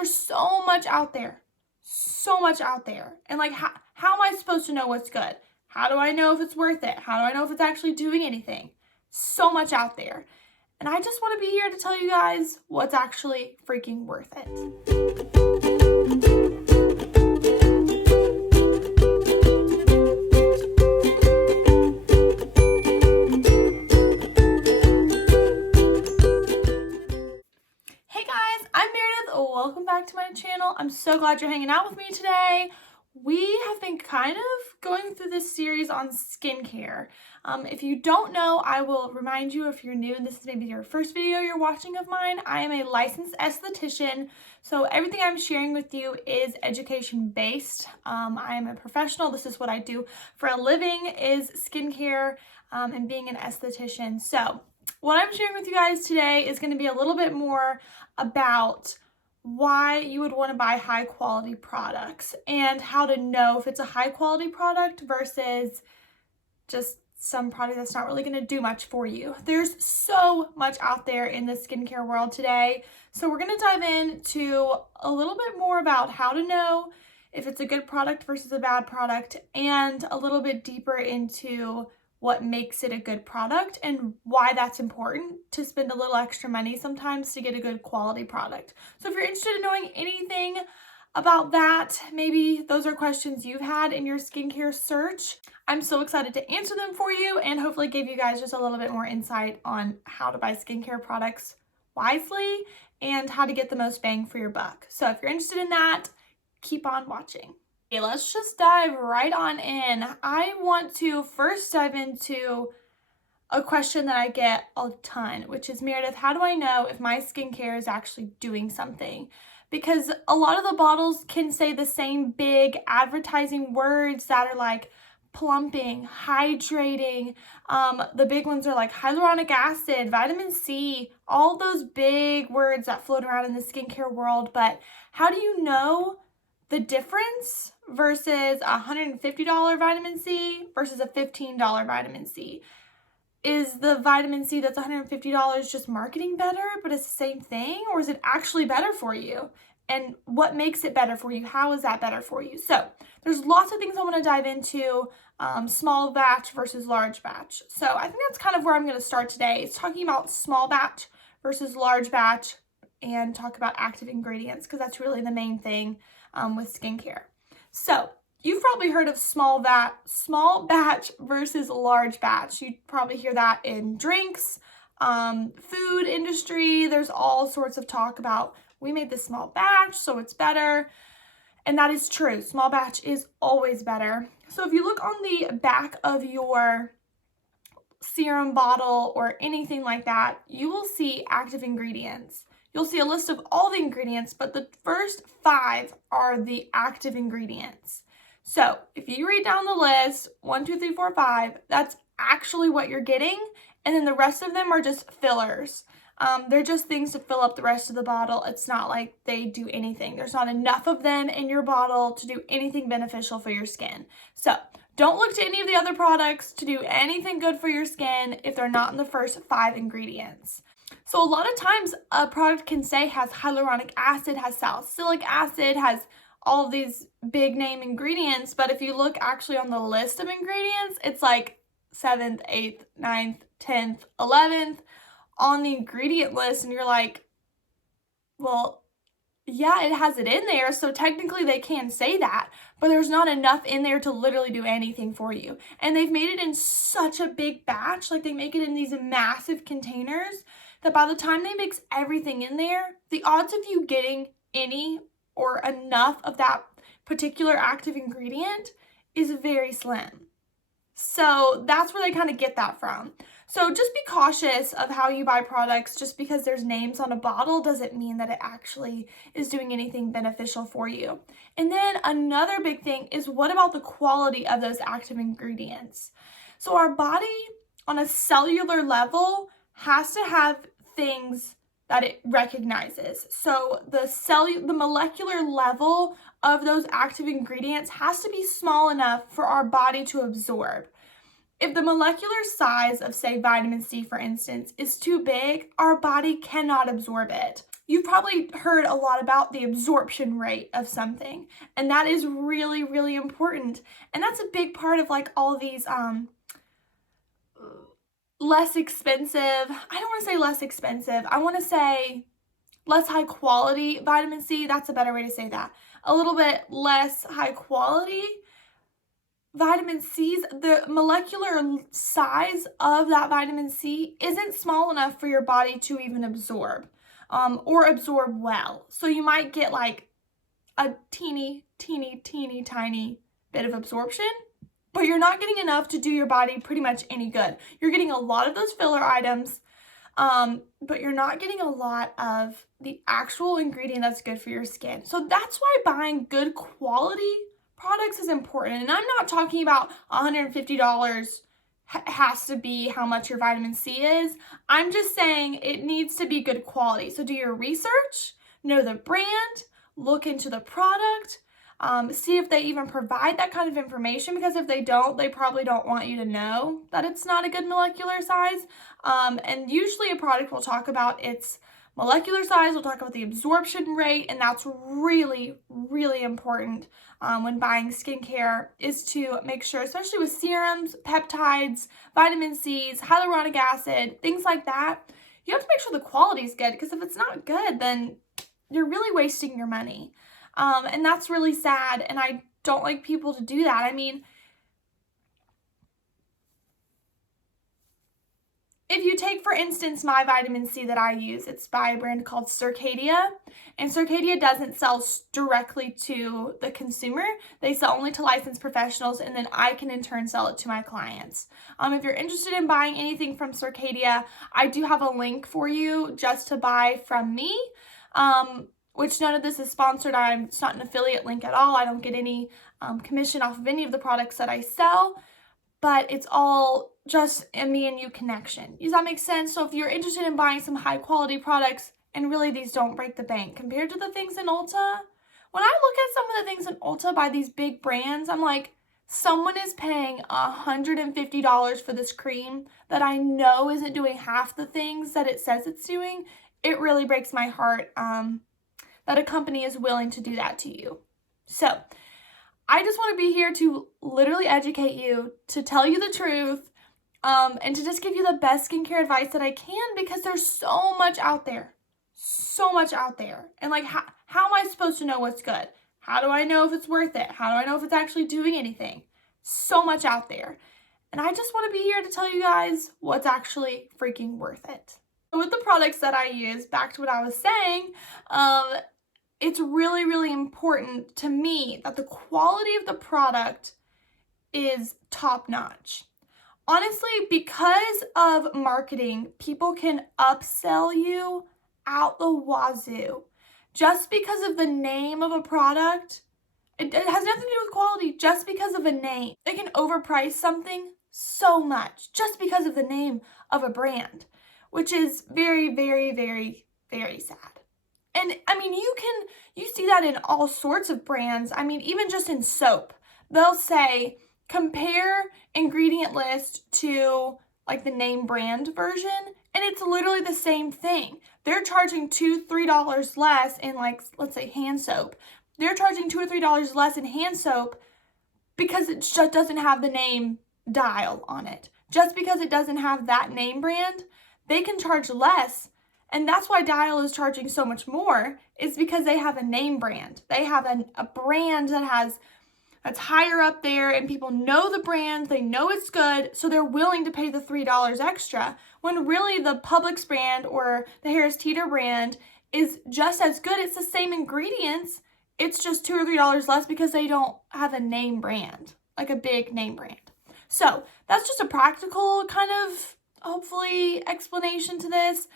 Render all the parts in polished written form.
there's so much out there. So much out there. And like, how am I supposed to know what's good? How do I know if it's worth it? How do I know if it's actually doing anything? So much out there. And I just want to be here to tell you guys what's actually freaking worth it. Hey guys, I'm Meredith. Welcome back to my channel. I'm so glad you're hanging out with me today. We have been kind of going through this series on skincare. If you don't know, I will remind you if you're new and this is maybe your first video you're watching of mine. I am a licensed esthetician, so everything I'm sharing with you is education based. I am a professional. This is what I do for a living, is skincare and being an esthetician. So what I'm sharing with you guys today is going to be a little bit more about why you would want to buy high quality products and how to know if it's a high quality product versus just some product that's not really going to do much for you. There's so much out there in the skincare world today. So we're going to dive into a little bit more about how to know if it's a good product versus a bad product, and a little bit deeper into what makes it a good product and why that's important to spend a little extra money sometimes to get a good quality product. So if you're interested in knowing anything about that, maybe those are questions you've had in your skincare search, I'm so excited to answer them for you and hopefully give you guys just a little bit more insight on how to buy skincare products wisely and how to get the most bang for your buck. So if you're interested in that, keep on watching. Okay, let's just dive right on in. I want to first dive into a question that I get a ton, which is, Meredith, how do I know if my skincare is actually doing something? Because a lot of the bottles can say the same big advertising words that are like plumping, hydrating. The big ones are like hyaluronic acid, vitamin C, all those big words that float around in the skincare world. But how do you know the difference versus a $150 vitamin C versus a $15 vitamin C? Is the vitamin C that's $150 just marketing better, but it's the same thing? Or is it actually better for you? And what makes it better for you? How is that better for you? So there's lots of things I want to dive into, small batch versus large batch. So I think that's kind of where I'm going to start today. It's talking about small batch versus large batch, and talk about active ingredients, because that's really the main thing with skincare. So you've probably heard of small batch versus large batch. You probably hear that in drinks, food industry. There's all sorts of talk about, we made this small batch, so it's better. And that is true. Small batch is always better. So if you look on the back of your serum bottle or anything like that, you will see active ingredients. You'll see a list of all the ingredients, but the first 5 are the active ingredients. So if you read down the list, 1, 2, 3, 4, 5, that's actually what you're getting. And then the rest of them are just fillers. They're just things to fill up the rest of the bottle. It's not like they do anything. There's not enough of them in your bottle to do anything beneficial for your skin. So don't look to any of the other products to do anything good for your skin if they're not in the first 5 ingredients. So a lot of times a product can say has hyaluronic acid, has salicylic acid, has all of these big name ingredients, but if you look actually on the list of ingredients, it's like 7th, 8th, 9th, 10th, 11th on the ingredient list, and you're like, well, yeah, it has it in there, so technically they can say that, but there's not enough in there to literally do anything for you. And they've made it in such a big batch, like they make it in these massive containers, that by the time they mix everything in there, the odds of you getting any or enough of that particular active ingredient is very slim. So that's where they kind of get that from. So just be cautious of how you buy products. Just because there's names on a bottle doesn't mean that it actually is doing anything beneficial for you. And then another big thing is, what about the quality of those active ingredients? So our body on a cellular level has to have things that it recognizes. So the molecular level of those active ingredients has to be small enough for our body to absorb. If the molecular size of, say, vitamin C, for instance, is too big, our body cannot absorb it. you've probably heard a lot about the absorption rate of something, and that is really, really important. And that's a big part of like all these less expensive, I don't want to say less expensive, I want to say less high quality vitamin C. That's a better way to say that. A little bit less high quality vitamin C's, the molecular size of that vitamin C isn't small enough for your body to even absorb, or absorb well. So you might get like a teeny tiny bit of absorption, but you're not getting enough to do your body pretty much any good. You're getting a lot of those filler items, but you're not getting a lot of the actual ingredient that's good for your skin. So that's why buying good quality products is important. And I'm not talking about $150 has to be how much your vitamin C is. I'm just saying it needs to be good quality. So do your research, know the brand, look into the product, see if they even provide that kind of information, because if they don't, they probably don't want you to know that it's not a good molecular size. And usually a product will talk about its molecular size, we'll talk about the absorption rate, and that's really, really important when buying skincare, is to make sure, especially with serums, peptides, vitamin C's, hyaluronic acid, things like that, you have to make sure the quality is good, because if it's not good, then you're really wasting your money. And that's really sad, and I don't like people to do that. I mean, if you take, for instance, my vitamin C that I use, it's by a brand called Circadia, and Circadia doesn't sell directly to the consumer. They sell only to licensed professionals, and then I can in turn sell it to my clients. If you're interested in buying anything from Circadia, I do have a link for you just to buy from me, which none of this is sponsored. It's not an affiliate link at all. I don't get any commission off of any of the products that I sell, but it's all just a me and you connection. Does that make sense? So if you're interested in buying some high quality products, and really these don't break the bank compared to the things in Ulta, when I look at some of the things in Ulta by these big brands, I'm like, someone is paying $150 for this cream that I know isn't doing half the things that it says it's doing. It really breaks my heart that a company is willing to do that to you. So I just want to be here to literally educate you, to tell you the truth, and to just give you the best skincare advice that I can, because there's so much out there. So much out there. And like, how am I supposed to know what's good? How do I know if it's worth it? How do I know if it's actually doing anything? So much out there. And I just want to be here to tell you guys what's actually freaking worth it. With the products that I use, back to what I was saying, it's really, really important to me that the quality of the product is top notch. Honestly, because of marketing, people can upsell you out the wazoo. Just because of the name of a product, it has nothing to do with quality, just because of a name. They can overprice something so much just because of the name of a brand, which is very, very, very, very sad. And I mean, you see that in all sorts of brands. I mean, even just in soap, they'll say, compare ingredient list to like the name brand version, and it's literally the same thing. They're charging $2, $3 less in, like, let's say hand soap. They're charging $2 or $3 less in hand soap because it just doesn't have the name Dial on it. Just because it doesn't have that name brand, they can charge less. And that's why Dial is charging so much more, is because they have a name brand. They have a brand that's higher up there, and people know the brand, they know it's good, so they're willing to pay the $3 extra, when really the Publix brand or the Harris Teeter brand is just as good. It's the same ingredients, it's just $2 or $3 less because they don't have a name brand, like a big name brand. So that's just a practical kind of, hopefully, explanation to this.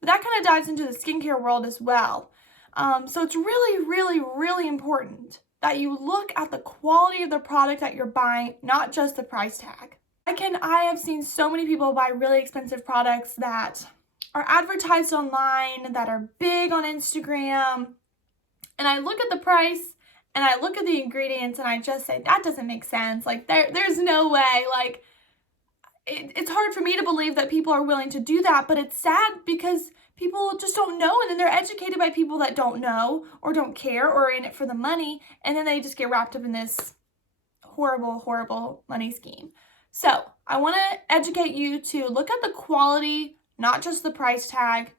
But that kind of dives into the skincare world as well. So it's really, really, really important that you look at the quality of the product that you're buying, not just the price tag. I have seen so many people buy really expensive products that are advertised online, that are big on Instagram, and I look at the price and I look at the ingredients and I just say, that doesn't make sense. Like, there's no way. Like, it's hard for me to believe that people are willing to do that, but it's sad because people just don't know, and then they're educated by people that don't know or don't care or are in it for the money, and then they just get wrapped up in this horrible, horrible money scheme. So I want to educate you to look at the quality, not just the price tag.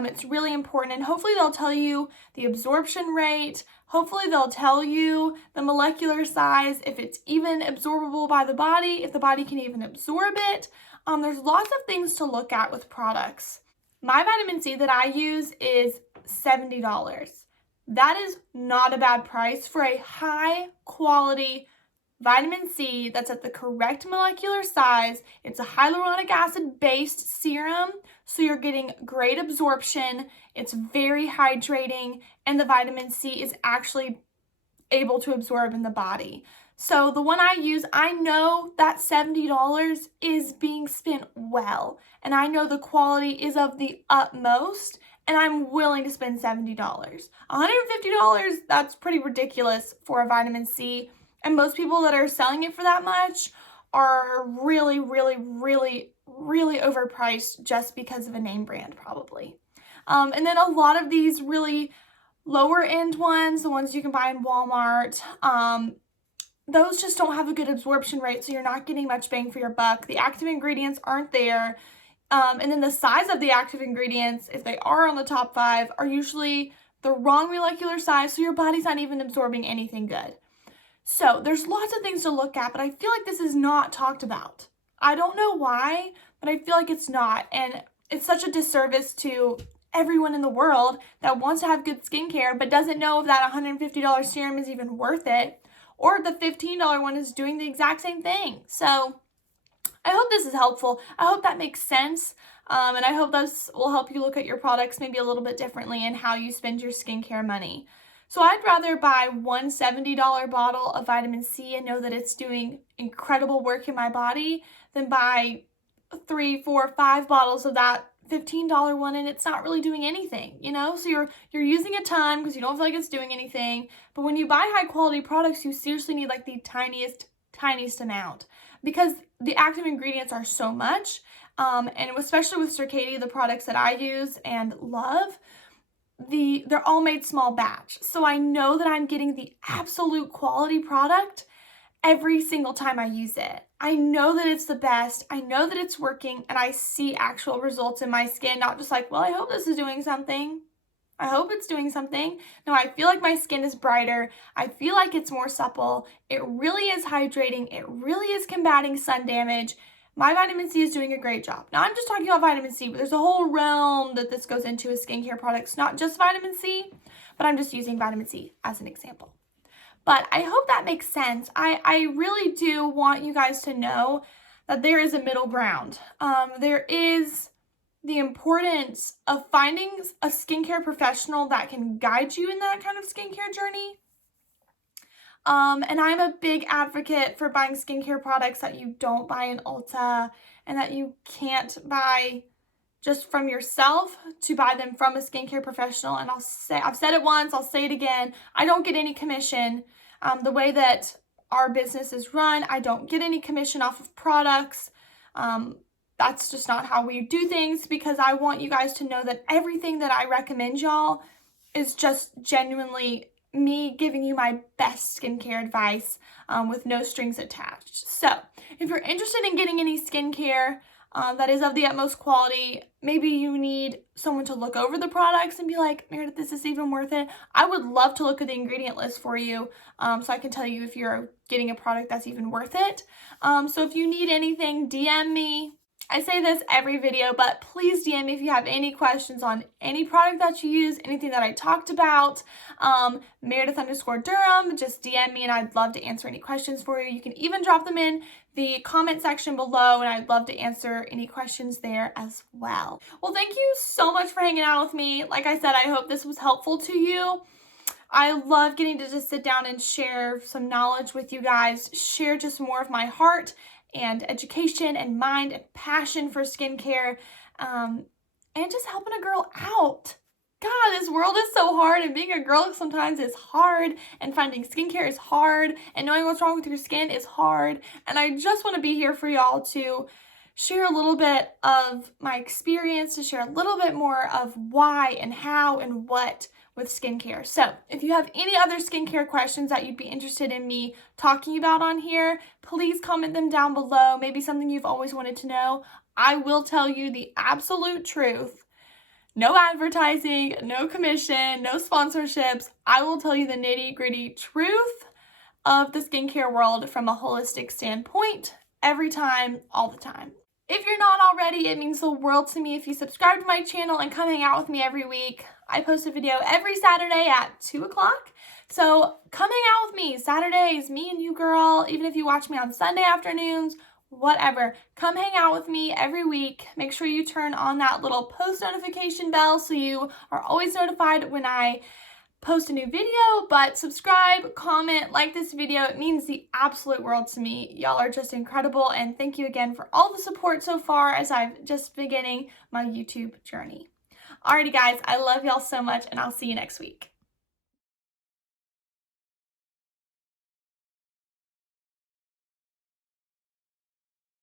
It's really important, and hopefully they'll tell you the absorption rate. Hopefully they'll tell you the molecular size, if it's even absorbable by the body, if the body can even absorb it. There's lots of things to look at with products. My vitamin C that I use is $70. That is not a bad price for a high quality vitamin C that's at the correct molecular size. It's a hyaluronic acid based serum, so you're getting great absorption. It's very hydrating, and the vitamin C is actually able to absorb in the body. So the one I use, I know that $70 is being spent well, and I know the quality is of the utmost, and I'm willing to spend $70. $150, that's pretty ridiculous for a vitamin C. And most people that are selling it for that much are really, really, really, really overpriced just because of a name brand, probably. And then a lot of these really lower end ones, the ones you can buy in Walmart, those just don't have a good absorption rate, so you're not getting much bang for your buck. The active ingredients aren't there. And then the size of the active ingredients, if they are on the top 5, are usually the wrong molecular size, so your body's not even absorbing anything good. So there's lots of things to look at, but I feel like this is not talked about. I don't know why, but I feel like it's not. And it's such a disservice to everyone in the world that wants to have good skincare, but doesn't know if that $150 serum is even worth it, or the $15 one is doing the exact same thing. So I hope this is helpful. I hope that makes sense. And I hope this will help you look at your products maybe a little bit differently and how you spend your skincare money. So I'd rather buy one $70 bottle of vitamin C and know that it's doing incredible work in my body than buy 3, 4, 5 bottles of that $15 one and it's not really doing anything, you know? So you're using a ton because you don't feel like it's doing anything. But when you buy high quality products, you seriously need like the tiniest amount because the active ingredients are so much. And especially with Circadia, the products that I use and love, they're all made small batch. So I know that I'm getting the absolute quality product every single time I use it. I know that it's the best. I know that it's working, and I see actual results in my skin, not just like, well, I hope this is doing something. I hope it's doing something. No, I feel like my skin is brighter. I feel like it's more supple. It really is hydrating. It really is combating sun damage. My vitamin C is doing a great job. Now, I'm just talking about vitamin C, but there's a whole realm that this goes into with skincare products, not just vitamin C, but I'm just using vitamin C as an example. But I hope that makes sense. I really do want you guys to know that there is a middle ground. There is the importance of finding a skincare professional that can guide you in that kind of skincare journey. And I'm a big advocate for buying skincare products that you don't buy in Ulta and that you can't buy just from yourself, to buy them from a skincare professional. And I've said it once, I'll say it again. I don't get any commission. The way that our business is run, I don't get any commission off of products. That's just not how we do things, because I want you guys to know that everything that I recommend y'all is just genuinely me giving you my best skincare advice with no strings attached. So if you're interested in getting any skincare that is of the utmost quality, maybe you need someone to look over the products and be like, Meredith, this is even worth it. I would love to look at the ingredient list for you so I can tell you if you're getting a product that's even worth it. So if you need anything, DM me. I say this every video, but please DM me if you have any questions on any product that you use, anything that I talked about. Meredith_Durham, just DM me and I'd love to answer any questions for you. You can even drop them in the comment section below and I'd love to answer any questions there as well. Well, thank you so much for hanging out with me. Like I said, I hope this was helpful to you. I love getting to just sit down and share some knowledge with you guys, share just more of my heart and education and mind and passion for skincare, and just helping a girl out. God, this world is so hard, and being a girl sometimes is hard, and finding skincare is hard, and knowing what's wrong with your skin is hard, and I just want to be here for y'all to share a little bit of my experience, to share a little bit more of why and how and what with skincare. So if you have any other skincare questions that you'd be interested in me talking about on here, please comment them down below. Maybe something you've always wanted to know. I will tell you the absolute truth. No advertising, no commission, no sponsorships. I will tell you the nitty-gritty truth of the skincare world from a holistic standpoint every time, all the time. If you're not already, it means the world to me if you subscribe to my channel and come hang out with me every week. I post a video every Saturday at 2 o'clock. So come hang out with me. Saturdays, me and you, girl. Even if you watch me on Sunday afternoons, whatever. Come hang out with me every week. Make sure you turn on that little post notification bell so you are always notified when I post a new video. But subscribe, comment, like this video. It means the absolute world to me. Y'all are just incredible, and thank you again for all the support so far as I've just beginning my YouTube journey. Alrighty guys, I love y'all so much, and I'll see you next week.